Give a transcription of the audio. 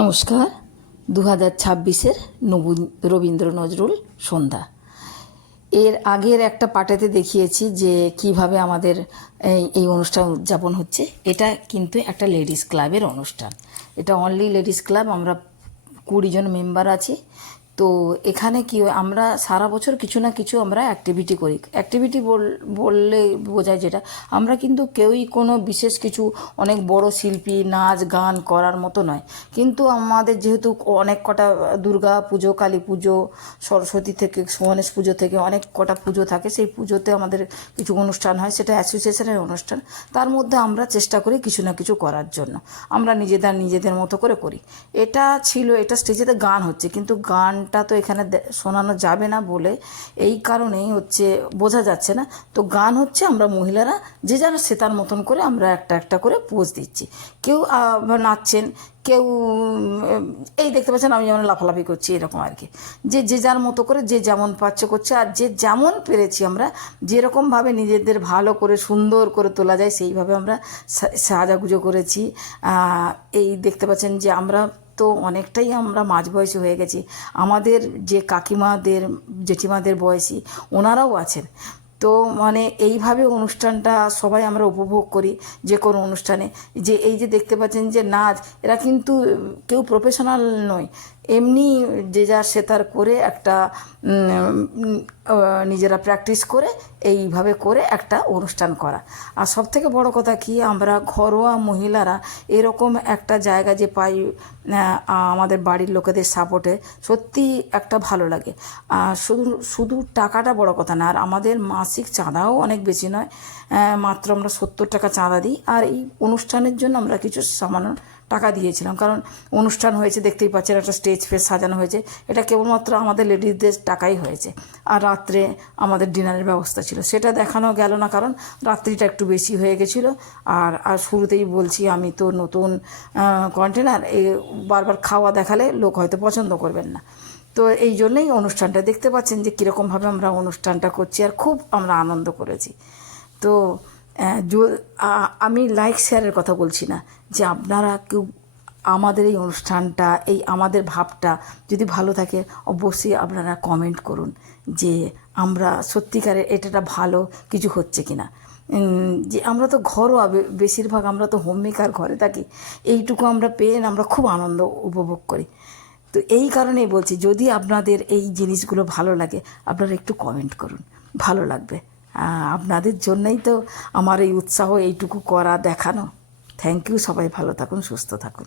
নমস্কার। 2026-এর রবীন্দ্র নজরুল সন্ধ্যা। এর আগের একটা পার্টেতে দেখিয়েছি যে কিভাবে আমাদের এই অনুষ্ঠান উদযাপন হচ্ছে। এটা কিন্তু একটা লেডিস ক্লাবের অনুষ্ঠান। এটা অনলি লেডিস ক্লাব। আমরা 20 জন মেম্বার আছি। তো এখানে কি আমরা সারা বছর কিছু না কিছু আমরা অ্যাক্টিভিটি করি। অ্যাক্টিভিটি বললে বোঝায় যেটা, আমরা কিন্তু কেউই কোনো বিশেষ কিছু অনেক বড় শিল্পী নাচ গান করার মতো নয়, কিন্তু আমাদের যেহেতু অনেক কটা দুর্গা পুজো, কালী পুজো, সরস্বতী থেকে গণেশ পুজো থেকে অনেক কটা পুজো থাকে, সেই পুজোতে আমাদের কিছু অনুষ্ঠান হয়, সেটা অ্যাসোসিয়েশনের অনুষ্ঠান। তার মধ্যে আমরা চেষ্টা করি কিছু না কিছু করার জন্য। আমরা নিজেদের মতো করে করি। এটা স্টেজেতে গান হচ্ছে, কিন্তু গানটা তো এখানে শোনানো যাবে না বলে এই কারণেই হচ্ছে বোঝা যাচ্ছে না। তো গান হচ্ছে, আমরা মহিলারা যে যার সে তার মতন করে আমরা একটা করে পোজ দিচ্ছি। কেউ নাচছেন, কেউ এই দেখতে পাচ্ছেন আমি যেমন লাফালাফি করছি, এরকম আর কি। যে যার মতো করে যে যেমন পাচ্ছে করছে, আর যে যেমন পেরেছি আমরা যেরকমভাবে নিজেদের ভালো করে সুন্দর করে তোলা যায় সেইভাবে আমরা সাজাগুজো করেছি। এই দেখতে পাচ্ছেন যে আমরা তো অনেকটাই আমরা মাঝবয়সী হয়ে গেছি। আমাদের যে কাকিমাদের জেঠিমাদের বয়সী ওনারাও আছেন। তো মানে এইভাবে অনুষ্ঠানটা সবাই আমরা উপভোগ করি যে কোনো অনুষ্ঠানে। যে এই যে দেখতে পাচ্ছেন যে নাচ, এরা কিন্তু কেউ প্রফেশনাল নয়, এমনি যে যার সে তার করে একটা নিজেরা প্র্যাকটিস করে এইভাবে করে একটা অনুষ্ঠান করা। আর সবথেকে বড় কথা কি, আমরা ঘরোয়া মহিলারা এরকম একটা জায়গা যে পাই আমাদের বাড়ির লোকেদের সাপোর্টে, সত্যি একটা ভালো লাগে। শুধু টাকাটা বড় কথা না, আর আমাদের মাসিক চাঁদাও অনেক বেশি নয়, মাত্র আমরা 70 টাকা চাঁদা দিই। আর এই অনুষ্ঠানের জন্য আমরা কিছু সামান্য টাকা দিয়েছিলাম, কারণ অনুষ্ঠান হয়েছে দেখতেই পাচ্ছেন, একটা স্টেজ ফেজ সাজানো হয়েছে, এটা কেবলমাত্র আমাদের লেডিসদের টাকাই হয়েছে। আর রাত্রে আমাদের ডিনারের ব্যবস্থা ছিল, সেটা দেখানো গেল না, কারণ রাত্রিটা একটু বেশি হয়ে গেছিলো। আর শুরুতেই বলছি, আমি তো নতুন কন্টেনার, বারবার খাওয়া দেখালে লোক হয়তো পছন্দ করবেন না। তো এই জন্যই অনুষ্ঠানটা দেখতে পাচ্ছেন যে কীরকমভাবে আমরা অনুষ্ঠানটা করছি, আর খুব আমরা আনন্দ করেছি। তো আমি লাইক শেয়ারের কথা বলছি না, যে আপনারা কেউ আমাদের এই অনুষ্ঠানটা, এই আমাদের ভাবটা যদি ভালো থাকে, অবশ্যই আপনারা কমেন্ট করুন যে আমরা সত্যিকারের এটা ভালো কিছু হচ্ছে কিনা। যে আমরা তো ঘরোয়া, বেশিরভাগ আমরা তো হোম মেকার, ঘরে থাকি, এইটুকু আমরা পেয়ে আমরা খুব আনন্দ উপভোগ করি। তো এই কারণেই বলছি, যদি আপনাদের এই জিনিসগুলো ভালো লাগে, আপনারা একটু কমেন্ট করুন, ভালো লাগবে। আপনাদের জন্যই তো আমার এই উৎসাহ, এইটুকু করা দেখানো। Thank you. সবাই ভালো থাকুন, সুস্থ থাকুন।